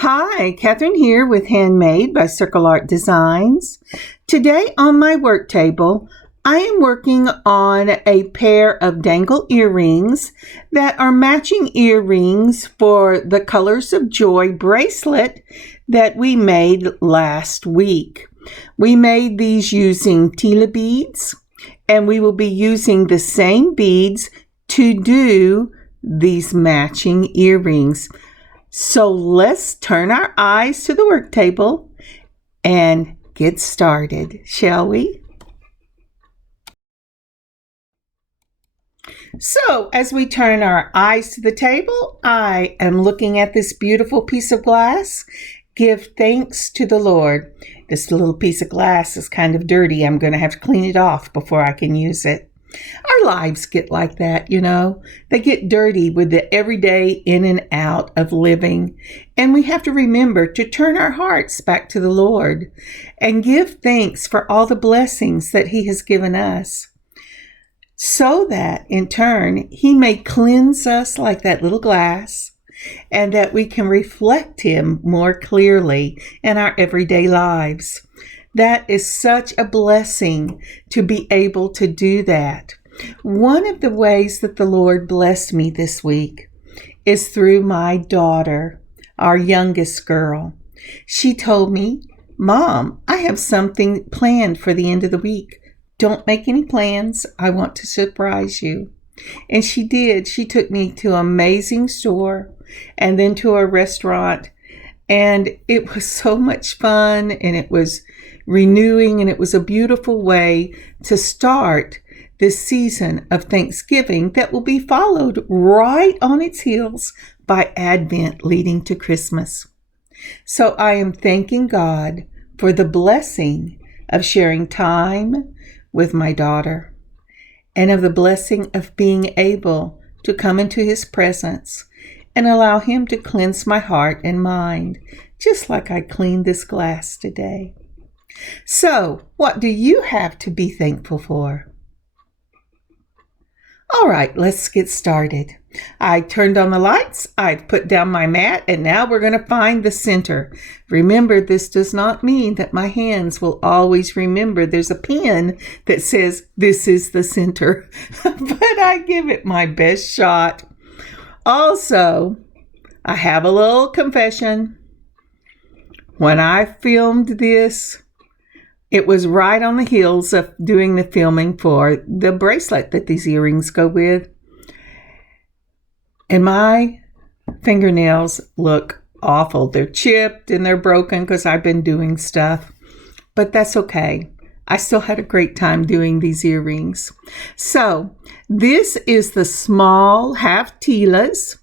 Hi, Kathryn here with Handmade by Circle Art Designs. Today on my work table, I am working on a pair of dangle earrings that are matching earrings for the Colors of Joy bracelet that we made last week. We made these using Tila beads, and we will be using the same beads to do these matching earrings. So let's turn our eyes to the work table and get started, shall we? So as we turn our eyes to the table, I am looking at this beautiful piece of glass. Give thanks to the Lord. This little piece of glass is kind of dirty. I'm going to have to clean it off before I can use it. Our lives get like that, you know. They get dirty with the everyday in and out of living. And we have to remember to turn our hearts back to the Lord and give thanks for all the blessings that He has given us, so that in turn He may cleanse us like that little glass, and that we can reflect Him more clearly in our everyday lives. That is such a blessing to be able to do that. One of the ways that the Lord blessed me this week is through my daughter, our youngest girl. She told me, "Mom, I have something planned for the end of the week. Don't make any plans. I want to surprise you." And she did. She took me to an amazing store and then to a restaurant. And it was so much fun, and it was renewing, and it was a beautiful way to start this season of Thanksgiving that will be followed right on its heels by Advent leading to Christmas. So I am thanking God for the blessing of sharing time with my daughter, and of the blessing of being able to come into His presence and allow Him to cleanse my heart and mind, just like I cleaned this glass today. So, what do you have to be thankful for? All right, let's get started. I turned on the lights, I've put down my mat, and now we're going to find the center. Remember, this does not mean that my hands will always remember. There's a pen that says this is the center, but I give it my best shot. Also, I have a little confession. When I filmed this, it was right on the heels of doing the filming for the bracelet that these earrings go with. And my fingernails look awful. They're chipped and they're broken because I've been doing stuff. But that's okay. I still had a great time doing these earrings. So this is the small half Tilas,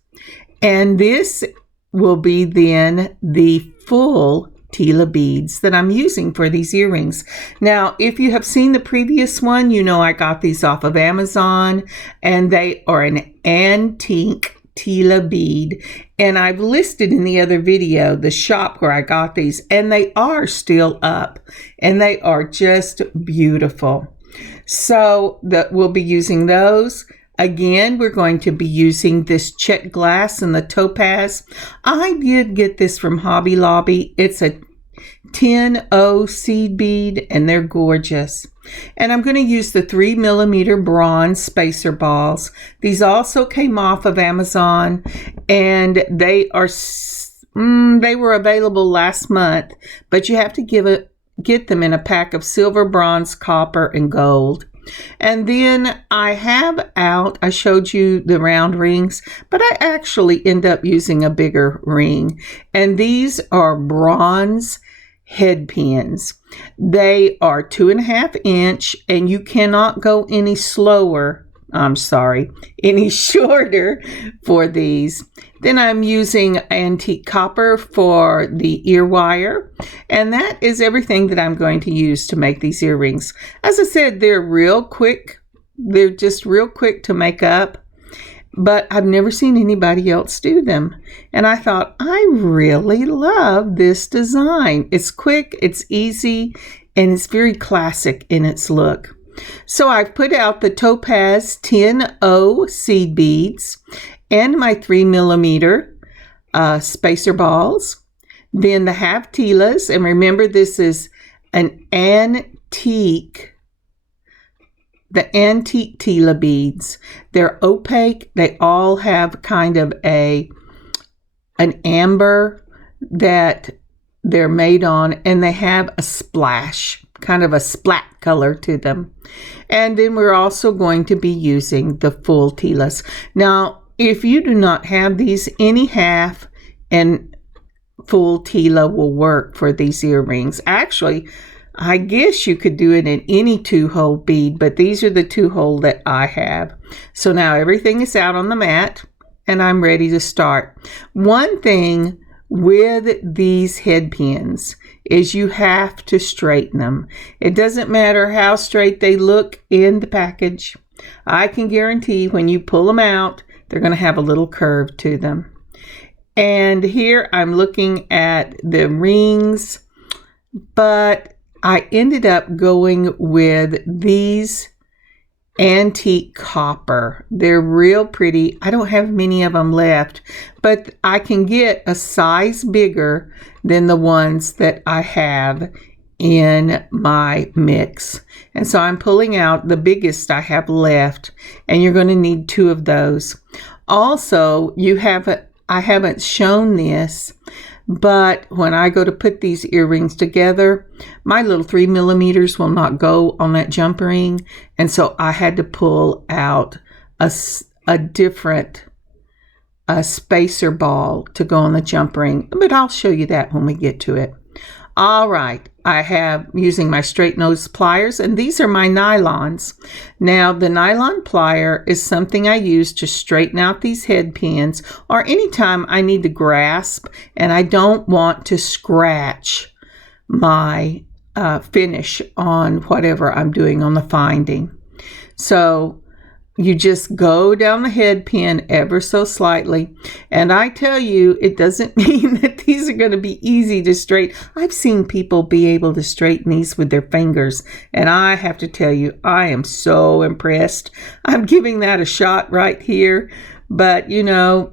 and this will be then the full Tila beads that I'm using for these earrings. Now, if you have seen the previous one, you know I got these off of Amazon, and they are an antique Tila bead, and I've listed in the other video the shop where I got these, and they are still up, and they are just beautiful. So we'll be using those. Again, we're going to be using this check glass and the topaz. I did get this from Hobby Lobby. It's a 10-0 seed bead, and they're gorgeous. And I'm going to use the 3mm bronze spacer balls. These also came off of Amazon, and they were available last month, but you have to get them in a pack of silver, bronze, copper, and gold. And then I showed you the round rings, but I actually end up using a bigger ring. And these are bronze headpins. They are 2.5 inch, and you cannot go any shorter for these. Then I'm using antique copper for the ear wire, and that is everything that I'm going to use to make these earrings. As I said, they're real quick. They're just real quick to make up, but I've never seen anybody else do them. And I thought, I really love this design. It's quick, it's easy, and it's very classic in its look. So I've put out the topaz 10-0 seed beads and my 3mm spacer balls. Then the half Tilas, and remember this is an antique, the antique Tila beads. They're opaque. They all have kind of an amber that they're made on, and they have a splash, kind of a splat color to them. And then we're also going to be using the full Tilas. Now, if you do not have these, any half and full Tila will work for these earrings. Actually, I guess you could do it in any 2-hole bead, but these are the 2-hole that I have. So now everything is out on the mat and I'm ready to start. One thing with these head pins is you have to straighten them. It doesn't matter how straight they look in the package. I can guarantee when you pull them out, they're going to have a little curve to them. And here I'm looking at the rings, but I ended up going with these antique copper. They're real pretty. I don't have many of them left, but I can get a size bigger than the ones that I have in my mix. And so I'm pulling out the biggest I have left, and you're going to need 2 of those. Also, I haven't shown this, but when I go to put these earrings together, my little 3 millimeters will not go on that jump ring. And so I had to pull out a different spacer ball to go on the jump ring, but I'll show you that when we get to it. All right, I have using my straight nose pliers, and these are my nylons. Now, the nylon plier is something I use to straighten out these head pins, or anytime I need to grasp and I don't want to scratch my finish on whatever I'm doing on the finding. So you just go down the head pin ever so slightly. And I tell you, it doesn't mean that these are going to be easy to straighten. I've seen people be able to straighten these with their fingers. And I have to tell you, I am so impressed. I'm giving that a shot right here. But, you know,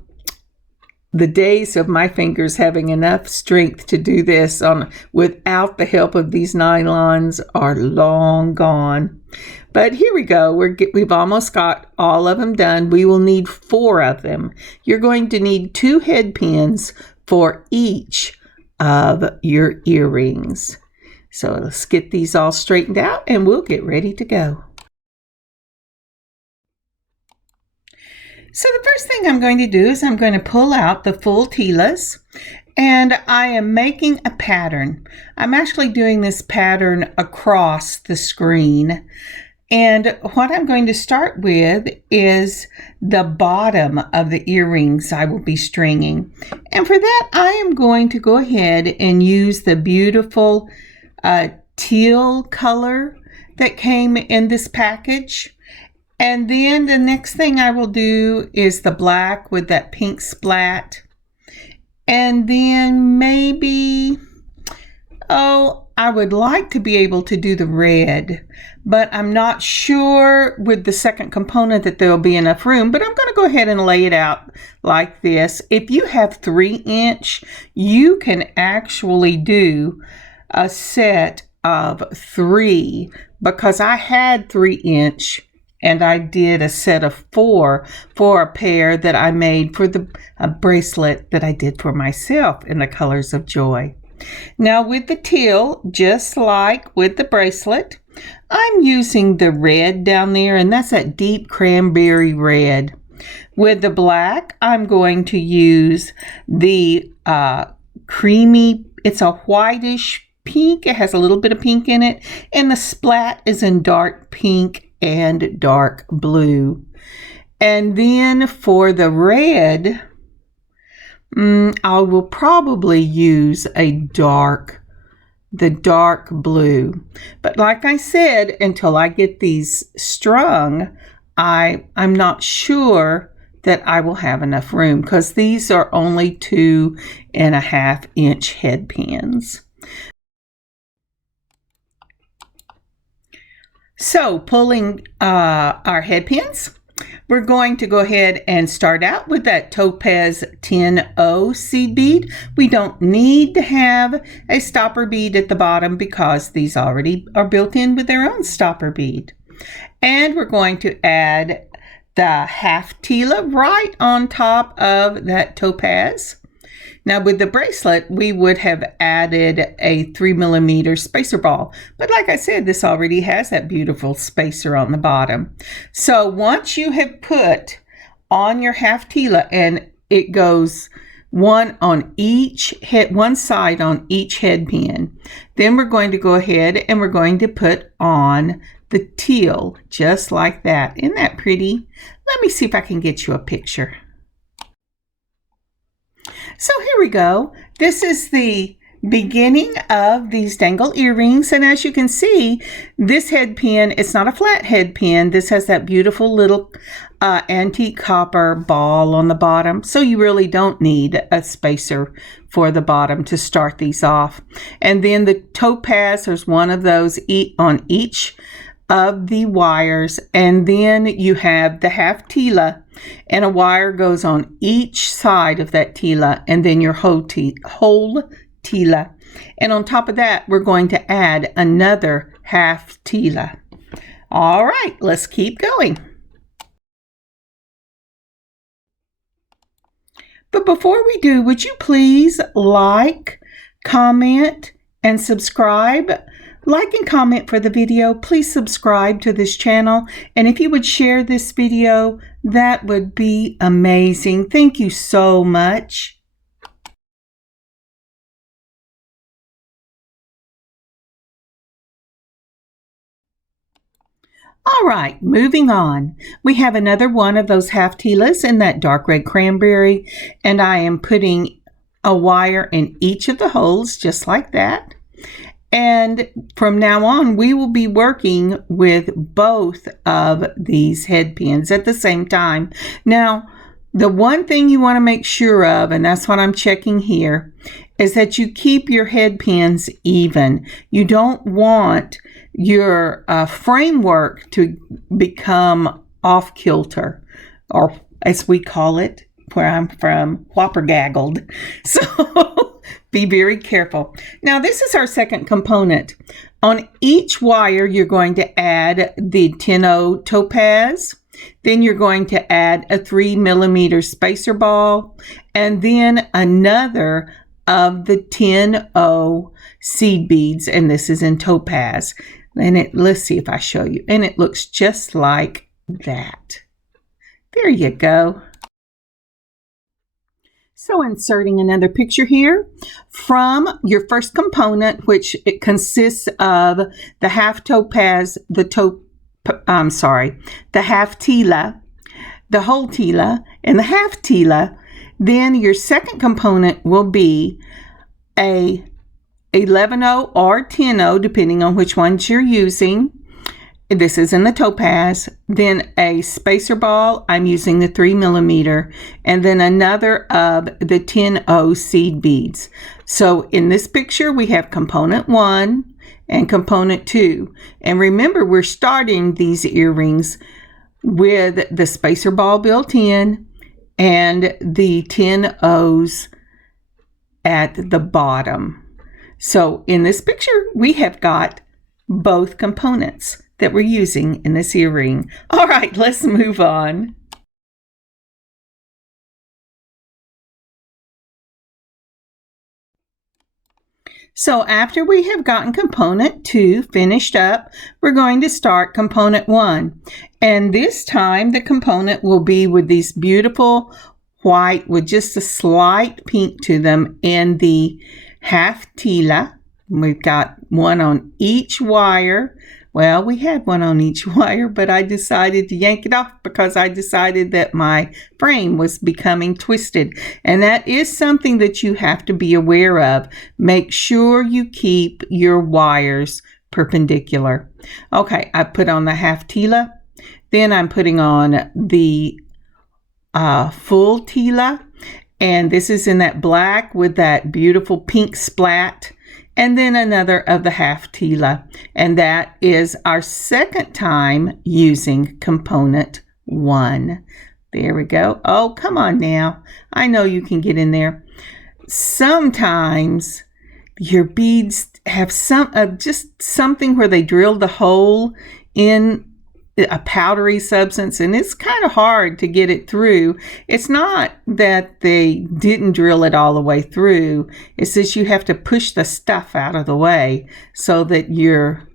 the days of my fingers having enough strength to do this without the help of these nylons are long gone. But here we go. We've almost got all of them done. We will need 4 of them. You're going to need 2 head pins for each of your earrings. So let's get these all straightened out and we'll get ready to go. So the first thing I'm going to do is I'm going to pull out the full Tilas, and I am making a pattern. I'm actually doing this pattern across the screen. And what I'm going to start with is the bottom of the earrings I will be stringing. And for that, I am going to go ahead and use the beautiful teal color that came in this package. And then the next thing I will do is the black with that pink splat. And then maybe, I would like to be able to do the red, but I'm not sure with the second component that there will be enough room, but I'm going to go ahead and lay it out like this. If you have 3-inch, you can actually do a set of 3, because I had 3-inch and I did a set of 4 for a pair that I made for a bracelet that I did for myself in the colors of joy. Now with the teal, just like with the bracelet, I'm using the red down there, and that's that deep cranberry red. With the black, I'm going to use the creamy, it's a whitish pink. It has a little bit of pink in it, and the splat is in dark pink and dark blue. And then for the red, I will probably use the dark blue. But like I said, until I get these strung, I'm not sure that I will have enough room, because these are only 2.5-inch head pins. So pulling our head pins, We're going to go ahead and start out with that Topaz 10-0 seed bead. We don't need to have a stopper bead at the bottom because these already are built in with their own stopper bead. And we're going to add the half Tila right on top of that topaz. Now with the bracelet, we would have added a 3mm spacer ball. But like I said, this already has that beautiful spacer on the bottom. So once you have put on your half Tila, and it goes one side on each head pin, then we're going to go ahead and we're going to put on the teal just like that. Isn't that pretty? Let me see if I can get you a picture. So here we go. This is the beginning of these dangle earrings, and as you can see, this head pin, it's not a flat head pin. This has that beautiful little antique copper ball on the bottom, so you really don't need a spacer for the bottom to start these off. And then the topaz, there's one of those on each of the wires, and then you have the half Tila, and a wire goes on each side of that Tila, and then your whole Tila. And on top of that, we're going to add another half Tila. All right, let's keep going. But before we do, would you please like, comment, and subscribe? Like and comment for the video. Please subscribe to this channel. And if you would share this video, that would be amazing. Thank you so much. All right, moving on. We have another one of those half Tilas in that dark red cranberry, and I am putting a wire in each of the holes just like that. And from now on, we will be working with both of these head pins at the same time. Now, the one thing you want to make sure of, and that's what I'm checking here, is that you keep your head pins even. You don't want your framework to become off kilter, or as we call it, where I'm from, whopper-gaggled. So be very careful. Now this is our second component. On each wire, you're going to add the 10-0 topaz. Then you're going to add a 3mm spacer ball, and then another of the 10-0 seed beads, and this is in topaz. And let's see if I show you. And it looks just like that. There you go. So inserting another picture here from your first component, which it consists of the half topaz, the half Tila, the whole Tila, and the half Tila. Then your second component will be a 11-0 or 10-0, depending on which ones you're using. This is in the topaz. Then a spacer ball, I'm using the 3mm, and then another of the 10-0 seed beads. So in this picture, we have component 1 and component 2. And remember, we're starting these earrings with the spacer ball built in and the 10-0s at the bottom. So in this picture, we have got both components that we're using in this earring. All right, let's move on. So after we have gotten component 2 finished up, we're going to start component 1. And this time the component will be with these beautiful white with just a slight pink to them in the half Tila. We've got one on each wire. Well, we had one on each wire, but I decided to yank it off because I decided that my frame was becoming twisted. And that is something that you have to be aware of. Make sure you keep your wires perpendicular. Okay, I put on the half Tila. Then I'm putting on the full Tila. And this is in that black with that beautiful pink splat. And then another of the half Tila. And that is our second time using component 1. There we go. Oh, come on now. I know you can get in there. Sometimes your beads have just something where they drill the hole in a powdery substance, and it's kind of hard to get it through. It's not that they didn't drill it all the way through. It's just you have to push the stuff out of the way so that your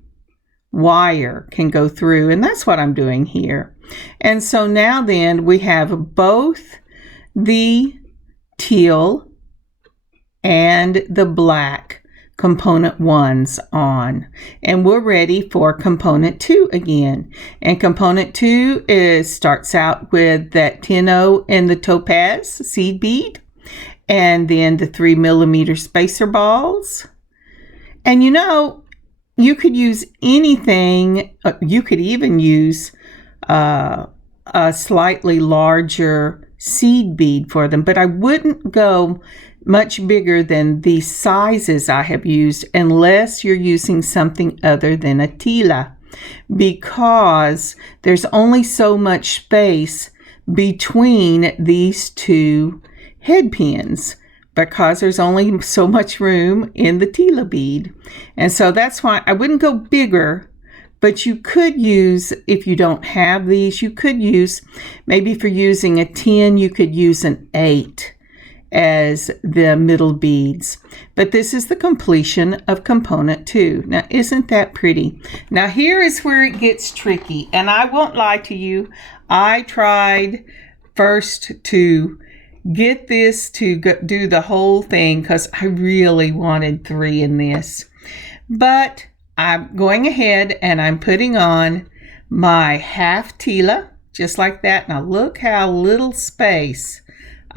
wire can go through, and that's what I'm doing here. And so now then we have both the teal and the black component 1s on, and we're ready for component 2 again. And component 2 starts out with that 10-0 and the topaz seed bead, and then the 3mm spacer balls. And you could use anything. You could even use a slightly larger seed bead for them, but I wouldn't go much bigger than the sizes I have used unless you're using something other than a Tila, because there's only so much space between these two headpins, because there's only so much room in the Tila bead. And so that's why I wouldn't go bigger, but you could use, if you don't have these, you could use, maybe for using a 10, you could use an 8 as the middle beads. But this is the completion of component 2. Now, isn't that pretty? Now, here is where it gets tricky, and I won't lie to you. I tried first to get this to do the whole thing because I really wanted 3 in this. But I'm going ahead and I'm putting on my half Tila, just like that. Now, look how little space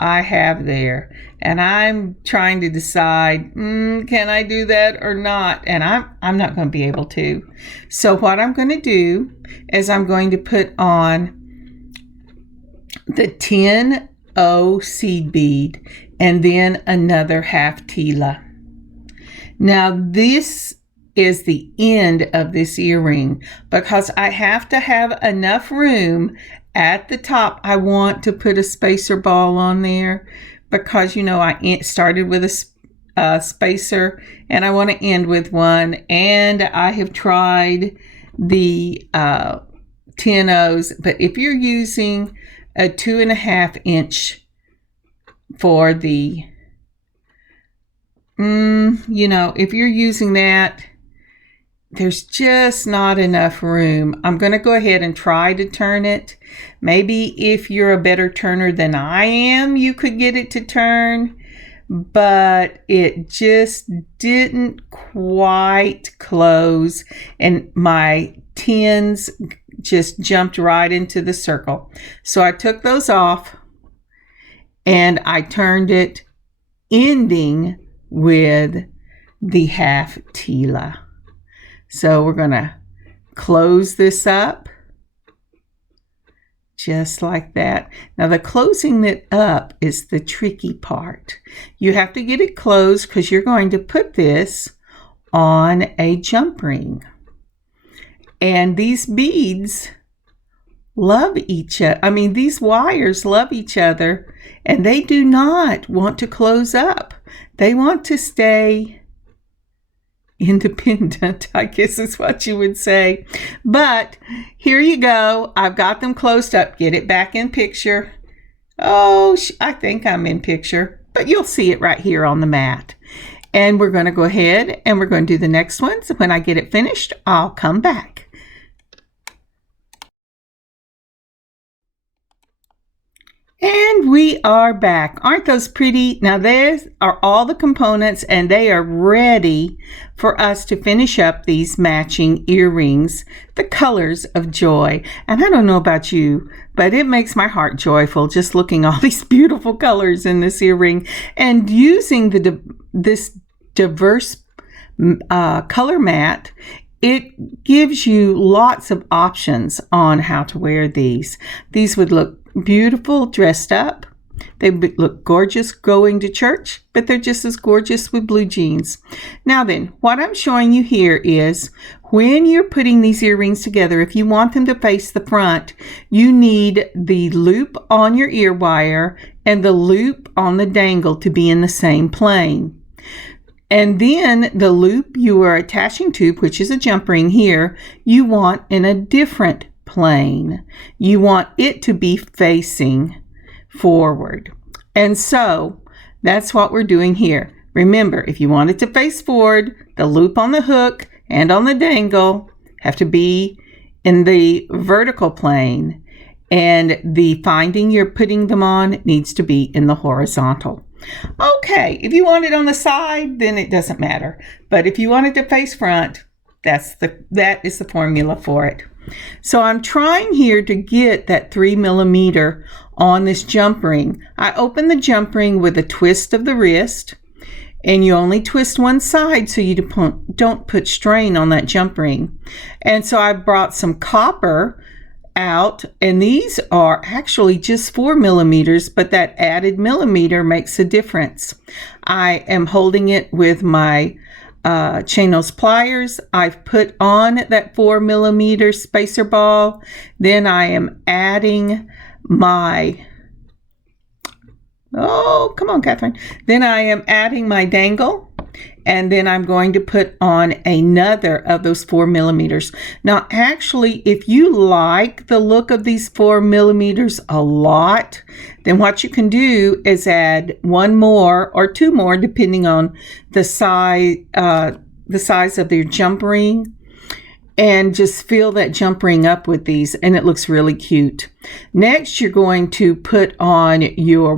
I have there, and I'm trying to decide, can I do that or not? And I'm not going to be able to. So what I'm going to do is I'm going to put on the 10-0 seed bead and then another half Tila. Now this is the end of this earring because I have to have enough room at the top. I want to put a spacer ball on there because, I started with a spacer and I want to end with one. And I have tried the 10-0s, but if you're using a 2.5 inch for the, if you're using that, there's just not enough room. I'm going to go ahead and try to turn it. Maybe if you're a better turner than I am, you could get it to turn, but it just didn't quite close, and my 10s just jumped right into the circle. So I took those off and I turned it, ending with the half Tila. So we're going to close this up just like that. Now the closing it up is the tricky part. You have to get it closed because you're going to put this on a jump ring. And these beads love each other. These wires love each other, and they do not want to close up. They want to stay independent, I guess is what you would say. But here you go. I've got them closed up. Get it back in picture. Oh, I think I'm in picture, but you'll see it right here on the mat. And we're going to go ahead and we're going to do the next one. So when I get it finished, I'll come back. And we are back. Aren't those pretty? Now there are all the components and they are ready for us to finish up these matching earrings, the colors of joy. And I don't know about you, but it makes my heart joyful just looking all these beautiful colors in this earring and using this diverse color mat. It gives you lots of options on how to wear these. These would look beautiful dressed up. They look gorgeous going to church, but they're just as gorgeous with blue jeans. Now then, what I'm showing you here is when you're putting these earrings together, if you want them to face the front, you need the loop on your ear wire and the loop on the dangle to be in the same plane. And then the loop you are attaching to, which is a jump ring here, you want in a different plane. You want it to be facing forward. And so that's what we're doing here. Remember, if you want it to face forward, the loop on the hook and on the dangle have to be in the vertical plane, and the finding you're putting them on needs to be in the horizontal. Okay, if you want it on the side, then it doesn't matter. But if you want it to face front, that is the formula for it. So I'm trying here to get that 3 millimeter on this jump ring. I open the jump ring with a twist of the wrist, and you only twist one side so you don't put strain on that jump ring. And so I brought some copper out, and these are actually just 4 millimeters, but that added millimeter makes a difference. I am holding it with my chain nose pliers. I've put on that 4 millimeter spacer ball. Then I am adding my, oh, come on, Kathryn. Then I am adding my dangle, and then I'm going to put on another of those 4 millimeters. Now, actually, if you like the look of these 4 millimeters a lot, then what you can do is add 1 more or 2 more, depending on the size of your jump ring, and just fill that jump ring up with these, and it looks really cute. Next, you're going to put on your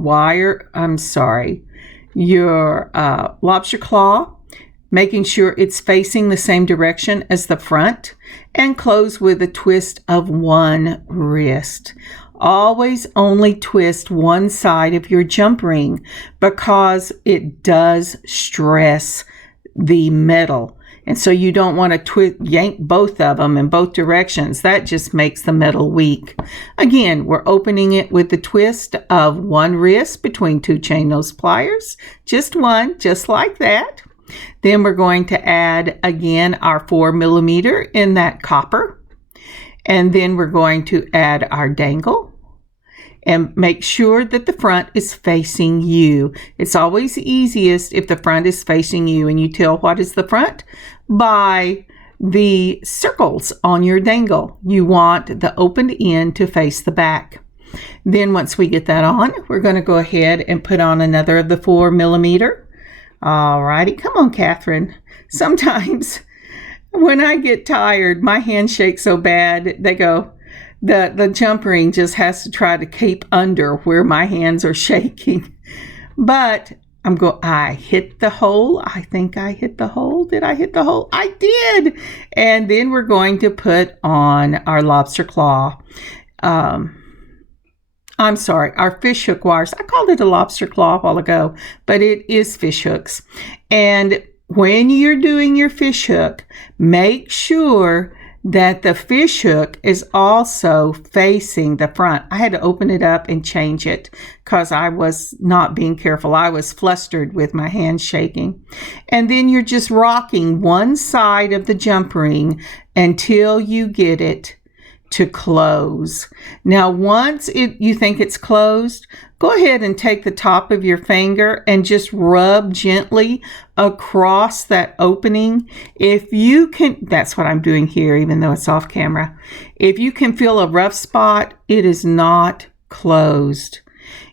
your lobster claw, making sure it's facing the same direction as the front, and close with a twist of 1 wrist. Always only twist one side of your jump ring because it does stress the metal. And so you don't want to yank both of them in both directions. That just makes the metal weak. Again, we're opening it with the twist of 1 wrist between 2 chain nose pliers. Just one, just like that. Then we're going to add, again, our 4 millimeter in that copper. And then we're going to add our dangle. And make sure that the front is facing you. It's always easiest if the front is facing you, and you tell what is the front by the circles on your dangle. You want the opened end to face the back. Then once we get that on, we're going to go ahead and put on another of the 4 millimeter. Alrighty, come on, Kathryn. Sometimes when I get tired, my hands shake so bad, they go, the jump ring just has to try to keep under where my hands are shaking. But I hit the hole. I think I hit the hole. Did I hit the hole? I did. And then we're going to put on our lobster claw. Our fish hook wires. I called it a lobster claw a while ago, but it is fish hooks. And when you're doing your fish hook, make sure that the fish hook is also facing the front. I had to open it up and change it because I was not being careful. I was flustered with my hands shaking. And then you're just rocking one side of the jump ring until you get it to close. Now, once you think it's closed, go ahead and take the top of your finger and just rub gently across that opening. If you can, that's what I'm doing here, even though it's off camera. If you can feel a rough spot, it is not closed.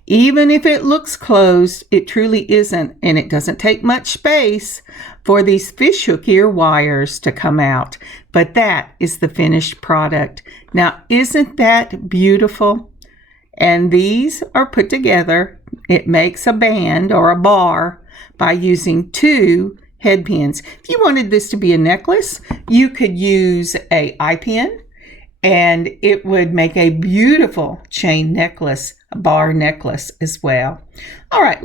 Even if it looks closed, it truly isn't, and it doesn't take much space for these fish hook ear wires to come out. But that is the finished product. Now, isn't that beautiful? And these are put together. It makes a band or a bar by using 2 head pins. If you wanted this to be a necklace, you could use a eye pin, and it would make a beautiful chain necklace, a bar necklace as well. All right,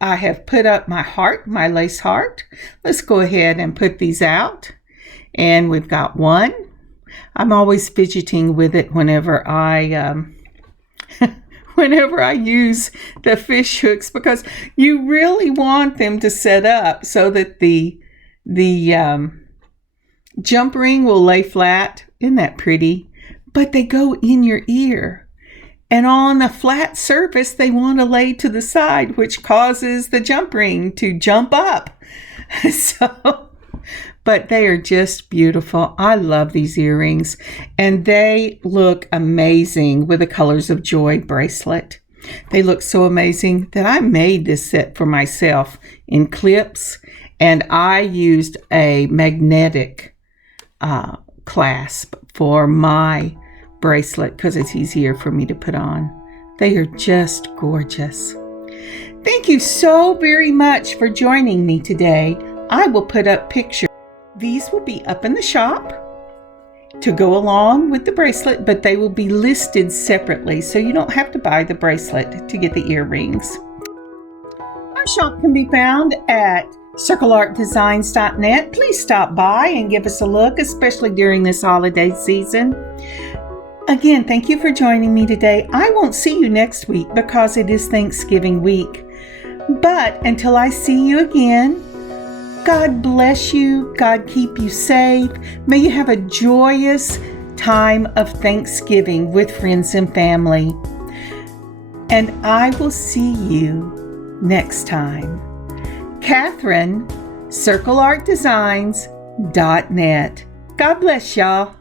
I have put up my heart, my lace heart. Let's go ahead and put these out. And we've got one. I'm always fidgeting with it whenever I whenever I use the fish hooks, because you really want them to set up so that the jump ring will lay flat. Isn't that pretty? But they go in your ear. And on a flat surface, they want to lay to the side, which causes the jump ring to jump up. But they are just beautiful. I love these earrings, and they look amazing with the Colors of Joy bracelet. They look so amazing that I made this set for myself in clips, and I used a magnetic clasp for my bracelet because it's easier for me to put on. They are just gorgeous. Thank you so very much for joining me today. I will put up pictures. These will be up in the shop to go along with the bracelet, but they will be listed separately, so you don't have to buy the bracelet to get the earrings. Our shop can be found at circleartdesigns.net. Please stop by and give us a look, especially during this holiday season. Again, thank you for joining me today. I won't see you next week because it is Thanksgiving week. But until I see you again, God bless you. God keep you safe. May you have a joyous time of Thanksgiving with friends and family. And I will see you next time. Kathryn, circleartdesigns.net. God bless y'all.